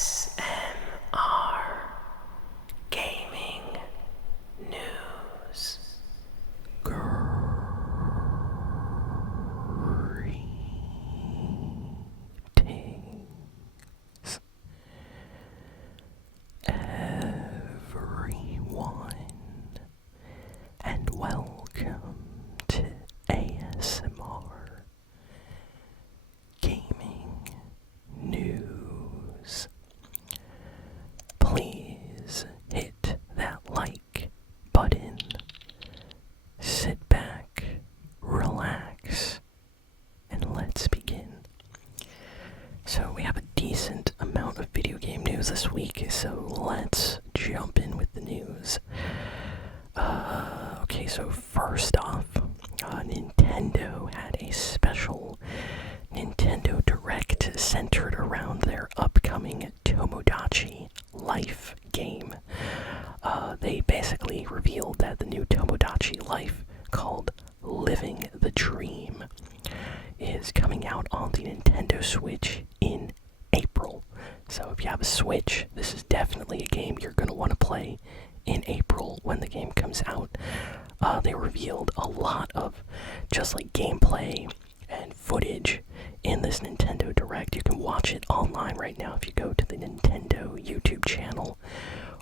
ASMR Gaming News. Greetings, everyone, and welcome to ASMR Gaming News. Please hit that like button, sit back, relax, and let's begin. So we have a decent amount of video game news this week, so let's jump in with the news. Okay, so first off, Nintendo had a special Nintendo Direct centered around their upcoming Tomodachi Life game. They basically revealed that the new Tomodachi Life, called Living the Dream, is coming out on the Nintendo Switch in April. So if you have a Switch, this is definitely a game you're going to want to play in April when the game comes out. They revealed a lot of just like gameplay and footage in this Nintendo Direct. You can watch it online right now if you go to the Nintendo YouTube channel,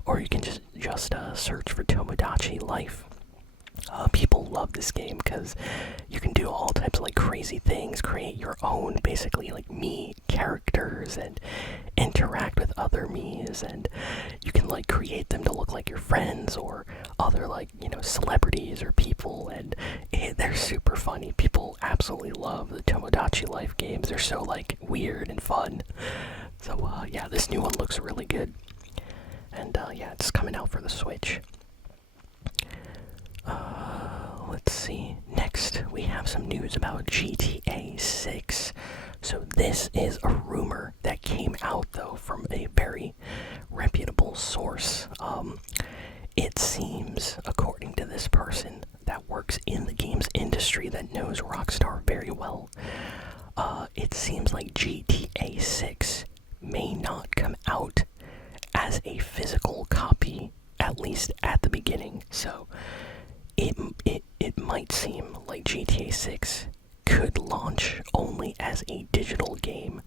or you can just search for Tomodachi Life. People love this game because you can do all types of like crazy things, create your own basically like me characters and interact with other me's, and you can like create them to look like your friends or other like, you know, celebrities or people, and they're super funny. People absolutely love the Tomodachi Life games. They're so like weird and fun. So yeah, this new one looks really good, and yeah, it's coming out for the Switch. Let's see. Next, we have some news about GTA 6. So this is a rumor that came out, though, from a very reputable source. It seems, according to this person that works in the games industry that knows Rockstar very well, it seems like GTA 6 may not come out as a physical copy, at least at the beginning. So it might seem like GTA 6 could launch only as a digital game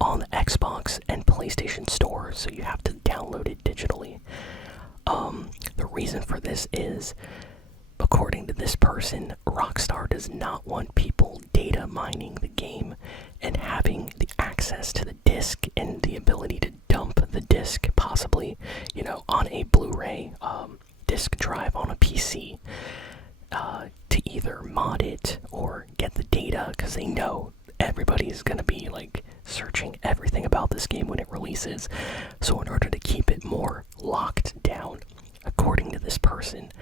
on the Xbox and PlayStation Store, so you have to download it digitally. The reason for this is, according to this person, Rockstar does not want people data mining the game and having the access to the disc and the ability to dump the disc, possibly, you know, on a Blu-ray disc drive on a PC, to either mod it or get the data, because they know everybody's gonna be like searching everything about this game when it releases. So in order to keep it more locked down, according to this person,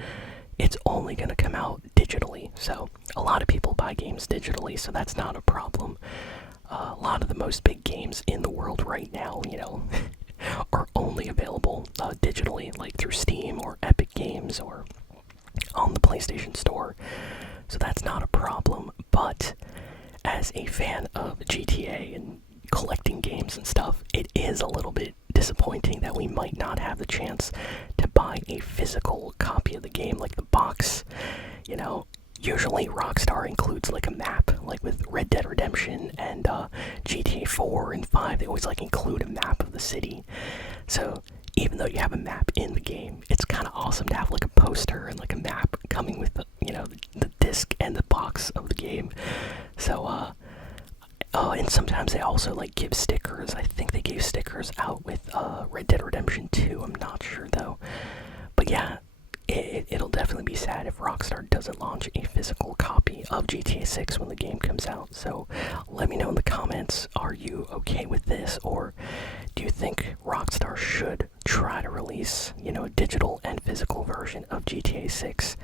it's only gonna come out digitally. So a lot of people buy games digitally, so that's not a problem. A lot of the most big games in the world right now, you know, are only available digitally, like through Steam or Epic Games or on the PlayStation Store. So that's not a problem. But as a fan of GTA and collecting games and stuff, it is a little bit disappointing that we might not have the chance to buy a physical copy of the game, like the box. You know, usually Rockstar includes like a map, like with Red Dead Redemption and GTA 4 and 5, they always like include a map of the city. So even though you have a map in the game, it's kind of awesome to have like a poster and like a map coming with the, you know, the disc and the box of the game. So and sometimes they also like give stickers. I think they gave stickers out with Red Dead Redemption 2. I'm not sure though. But yeah, it'll definitely be sad if Rockstar doesn't launch a physical copy of GTA 6 when the game comes out. So let me know in the comments, are you okay with this, or do you think Rockstar should try to release, you know, a digital and physical version of GTA 6?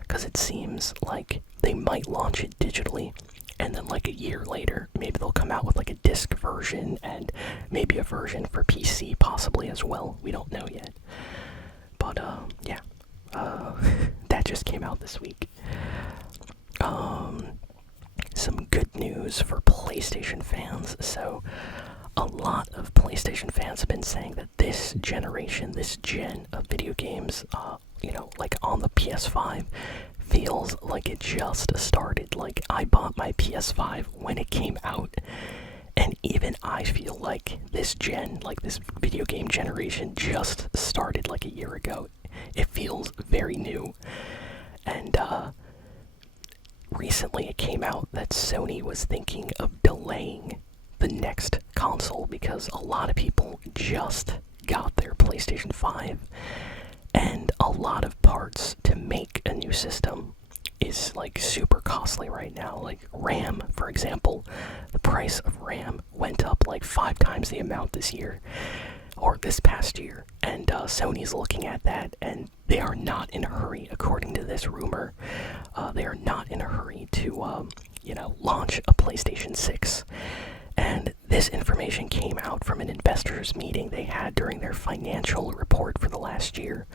Because it seems like they might launch it digitally, and then like a year later, maybe they'll come out with like a disc version and maybe a version for PC possibly as well. We don't know yet. But yeah. That just came out this week. Some good news for PlayStation fans. So, a lot of PlayStation PlayStation fans have been saying that this generation, this gen of video games, like on the PS5, feels like it just started. Like, I bought my PS5 when it came out, and even I feel like this gen, like this video game generation, just started like a year ago. It feels very new. And recently it came out that Sony was thinking of delaying the next console because a lot of people just got their PlayStation 5, and a lot of parts to make a new system is like super costly right now. Like RAM, for example, the price of RAM went up like 5 times the amount this year, or this past year, and Sony's looking at that, and they are not in a hurry, according to this rumor. They are not in a hurry to, launch a PlayStation 6. And this information came out from an investors meeting they had during their financial report for the last year.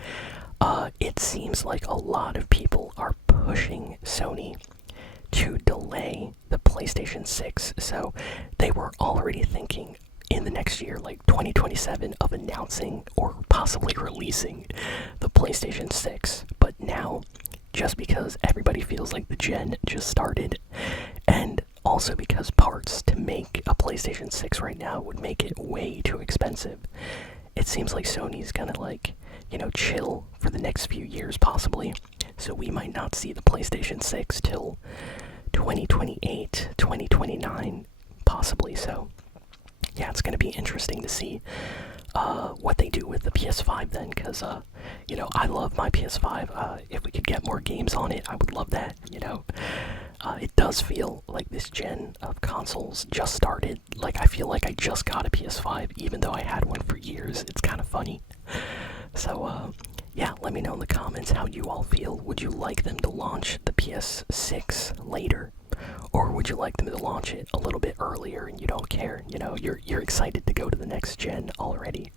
It seems like a lot of people are pushing Sony to delay the PlayStation 6. So they were already thinking in the next year, like 2027, of announcing or possibly releasing the PlayStation 6. But now, just because everybody feels like the gen just started, and also because parts to make a PlayStation 6 right now would make it way too expensive, it seems like Sony's gonna chill for the next few years possibly. So we might not see the PlayStation 6 till 2028, 2029 possibly. So yeah, it's gonna be interesting to see what they do with the PS5 then, because I love my PS5. If we could get more games on it, I would love that. It does feel like this gen of consoles just started. Like, I feel like I just got a PS5 even though I had one for years. It's kind of funny. So yeah, let me know in the comments how you all feel. Would you like them to launch the PS6 later, or would you like them to launch it a little bit earlier and you don't care? You're excited to go to the next gen already.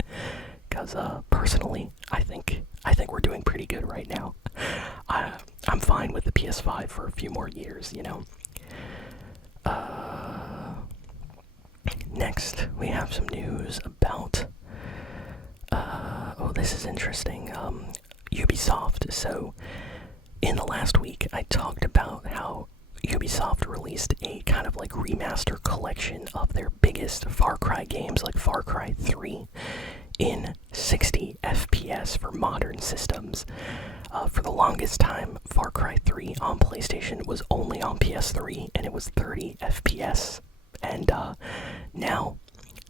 Because personally, I think we're doing pretty good right now. I'm fine with the PS5 for a few more years. Next, we have some news about. This is interesting. Ubisoft. So, in the last week, I talked about how Ubisoft released a kind of like remaster collection of their biggest Far Cry games, like Far Cry 3, in 60 FPS for modern systems. For the longest time, Far Cry 3 on PlayStation was only on PS3, and it was 30 FPS. And now,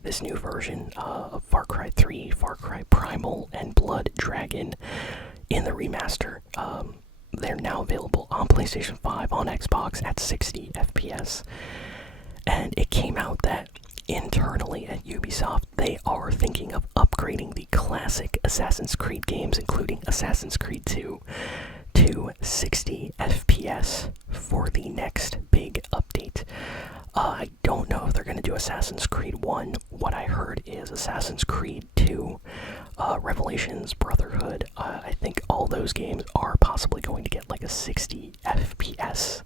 this new version of Far Cry 3, Far Cry Primal, and Blood Dragon in the remaster, they're now available on PlayStation 5, on Xbox at 60 FPS. And it came out that internally at Ubisoft, they are thinking of upgrading the classic Assassin's Creed games, including Assassin's Creed 2, to 60 FPS for the next big update. I don't know if they're going to do Assassin's Creed 1. What I heard is Assassin's Creed 2, Revelations, Brotherhood. I think all those games are possibly going to get like a 60 FPS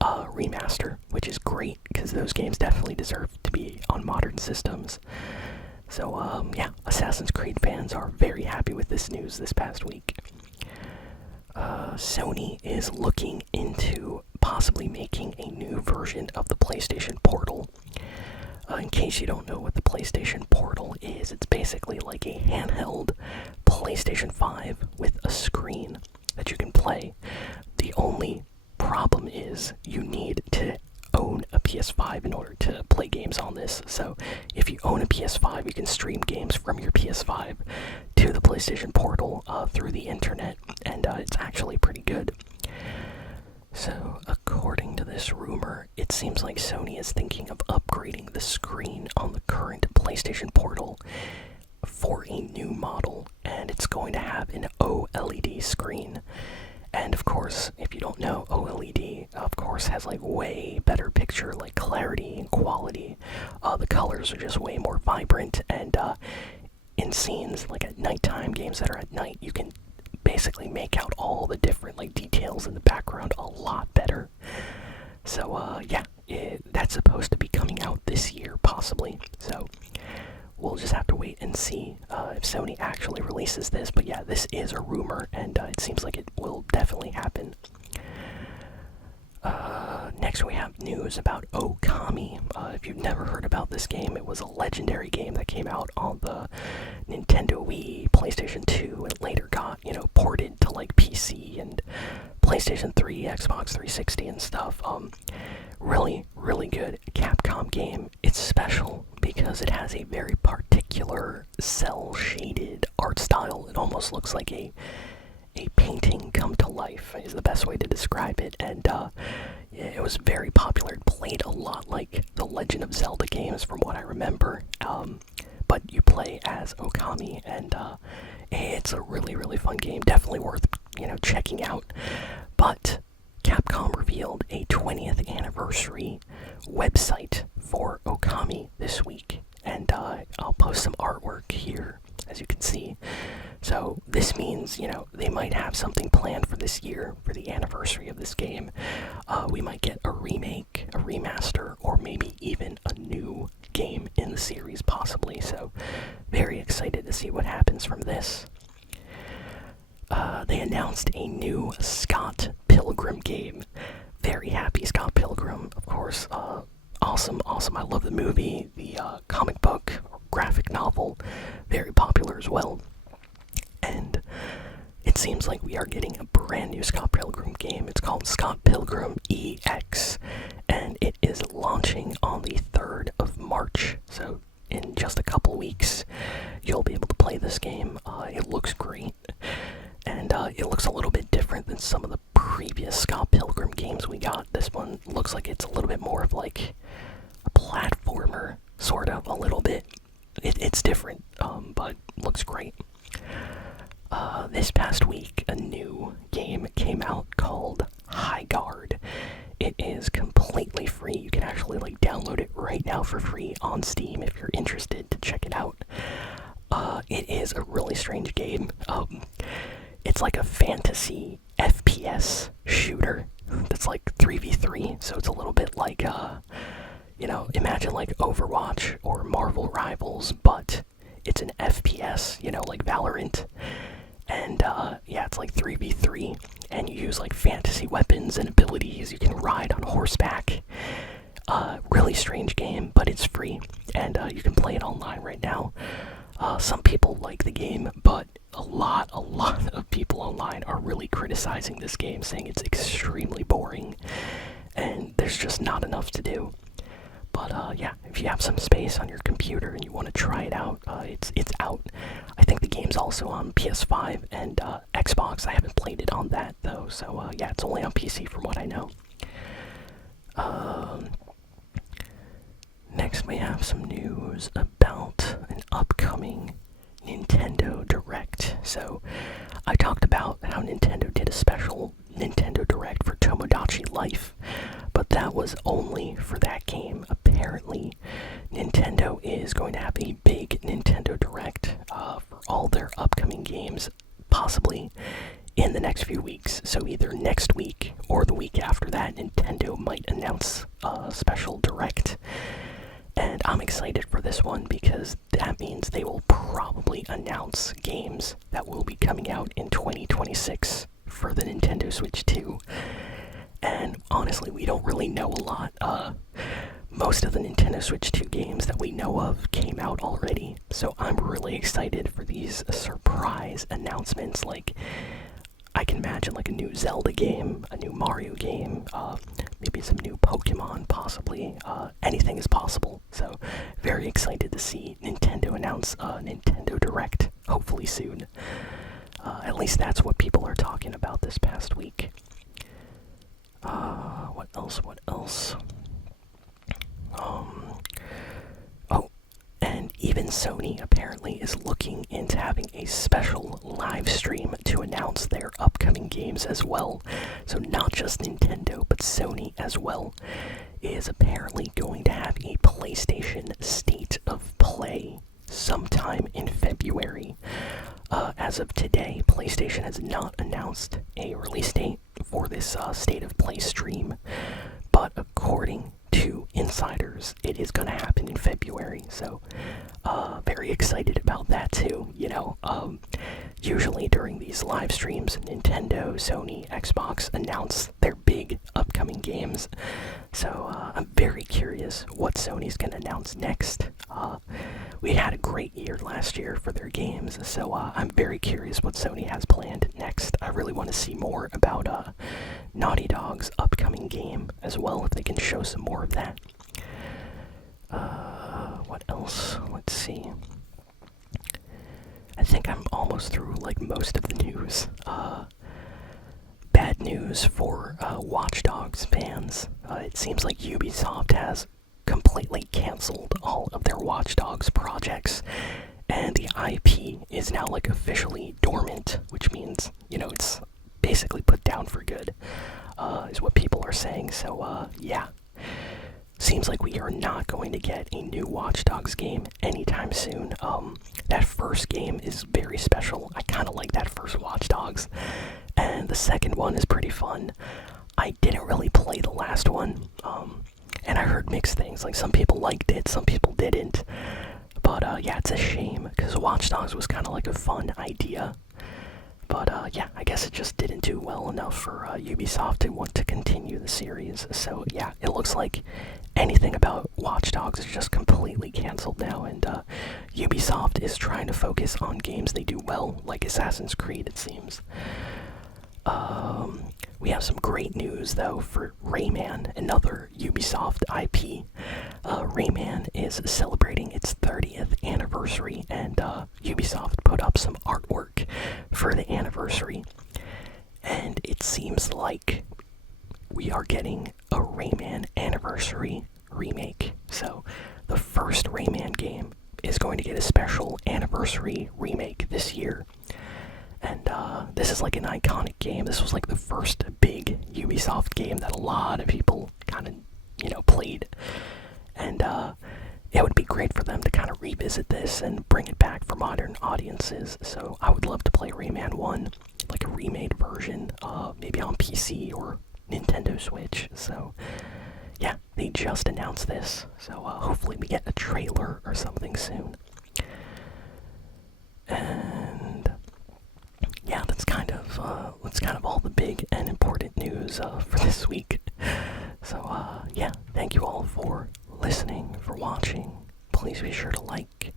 remaster, which is great because those games definitely deserve to be on modern systems. So yeah, Assassin's Creed fans are very happy with this news this past week. Sony is looking into possibly making a new version of the PlayStation Portal. In case you don't know what the PlayStation Portal is, it's basically like a handheld PlayStation 5 with a screen that you can play. The only problem is you need to own a PS5 in order to play games on this. So if you own a PS5, you can stream games from your PS5 to the PlayStation Portal through the internet, and it's actually pretty good. So according to this rumor, it seems like Sony is thinking of upgrading the screen on the current PlayStation Portal for a new model, and it's going to have an OLED screen. And of course, if you don't know, OLED, of course, has like way better picture, like clarity and quality. The colors are just way more vibrant, and in scenes, like at nighttime, games that are at night, you can basically make out all the different like details in the background a lot better. So yeah, that's supposed to be coming out this year, possibly. So we'll just have to wait and see if Sony actually releases this. But yeah, this is a rumor, and it seems like it will definitely happen. Next we have news about Okami. If you've never heard about this game, it was a legendary game that came out on the Nintendo Wii, PlayStation 2, and later got, ported to like PC and PlayStation 3, Xbox 360 and stuff. Really, really good Capcom game. It's special because it has a very particular cel-shaded art style. It almost looks like a painting come to life is the best way to describe it, and yeah, it was very popular. It played a lot like the Legend of Zelda games from what I remember, but you play as Okami, and it's a really, really fun game, definitely worth checking out. But Capcom revealed a 20th anniversary website for Okami this week, and I'll post some artwork here, as you can see. So this means, they might have something planned for this year, for the anniversary of this game. We might get a remake, a remaster, or maybe even a new game in the series, possibly. So very excited to see what happens from this. They announced a new Scott Pilgrim game. Very happy, Scott Pilgrim, of course. Awesome. I love the movie, the comic book, graphic novel, very popular as well. And it seems like we are getting a brand new Scott Pilgrim game. It's called Scott Pilgrim EX, and it is launching on the 3rd of March. So in just a couple weeks, you'll be able to play this game. It looks great, and it looks a little bit different than some of the previous Scott Pilgrim games we got. This one looks like it's a little bit more of like a platformer, sort of, a little bit. It's different, but looks great. This past week, a new game came out called Highguard. It is completely free. You can actually download it right now for free on Steam if you're interested to check it out. It is a really strange game. It's like a fantasy FPS shooter that's like 3v3, so it's a little bit like, imagine like Overwatch or Marvel Rivals, but it's an FPS, like Valorant. And yeah, it's like 3v3, and you use like fantasy weapons and abilities. You can ride on horseback. Really strange game, but it's free, and you can play it online right now. Some people like the game, but a lot of people online are really criticizing this game, saying it's extremely boring, and there's just not enough to do. But yeah, if you have some space on your computer and you want to try it out, it's out. I think the game's also on PS5 and Xbox. I haven't played it on that though, so yeah, it's only on PC from what I know. Next we have some news about an upcoming Nintendo Direct. So I talked about how Nintendo did a special Nintendo Direct for Tomodachi Life, but that was only for that game. Apparently, Nintendo is going to have a big Nintendo Direct for all their upcoming games, possibly in the next few weeks. So either next week or the week after that, Nintendo might announce a special Direct. And I'm excited for this one because that means they will probably announce games that will be coming out in 2026 for the Nintendo Switch 2. And honestly, we don't really know a lot. Most of the Nintendo Switch 2 games that we know of came out already. So I'm really excited for these surprise announcements. Like, I can imagine like a new Zelda game, a new Mario game, maybe some new Pokemon, possibly. Anything is possible. So very excited to see Nintendo announce a Nintendo Direct, hopefully soon. At least that's what people are talking about this past week. What else? Oh, and even Sony apparently is looking into having a special live stream to announce their upcoming games as well. So not just Nintendo, but Sony as well is apparently going to have a PlayStation State of Play sometime in February. As of today, PlayStation has not announced a release date for this State of Play stream, but according to insiders, it is going to happen in February. So Very excited about that too. Usually during these live streams, Nintendo, Sony, Xbox announce their big upcoming games. So I'm very curious what Sony's gonna announce next. We had a great year last year for their games, so I'm very curious what Sony has planned next. I really want to see more about Naughty Dog's upcoming game as well, if they can show some more of that. What else? Let's see. I think I'm almost through like most of the news. Bad news for Watch Dogs fans. It seems like Ubisoft has completely canceled all of their Watch Dogs projects, and the IP is now like officially dormant, which means, it's basically put down for good, is what people are saying. So, yeah. Seems like we are not going to get a new Watch Dogs game anytime soon. That first game is very special. I kind of like that first Watch Dogs. And the second one is pretty fun. I didn't really play the last one. And I heard mixed things. Like, some people liked it, some people didn't. But, yeah, it's a shame, because Watch Dogs was kind of like a fun idea. But, yeah, I guess it just didn't do well enough for Ubisoft to want to continue the series. So, yeah, it looks like anything about Watch Dogs is just completely canceled now. And Ubisoft is trying to focus on games they do well, like Assassin's Creed, it seems. We have some great news, though, for Rayman, another Ubisoft IP. Rayman is celebrating its 30th anniversary, and Ubisoft put up some artwork for the anniversary. And it seems like we are getting a Rayman anniversary remake. So, the first Rayman game is going to get a special anniversary remake this year. And this is like an iconic game. This was like the first big Ubisoft game that a lot of people kind of, played. And it would be great for them to kind of revisit this and bring it back for modern audiences. So I would love to play Rayman 1, like a remade version, maybe on PC or Nintendo Switch. So yeah, they just announced this. So hopefully we get a trailer or something soon. And yeah, that's kind of all the big and important news for this week. So yeah, thank you all for listening, for watching. Please be sure to like,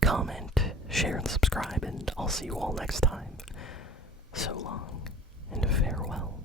comment, share, and subscribe, and I'll see you all next time. So long, and farewell.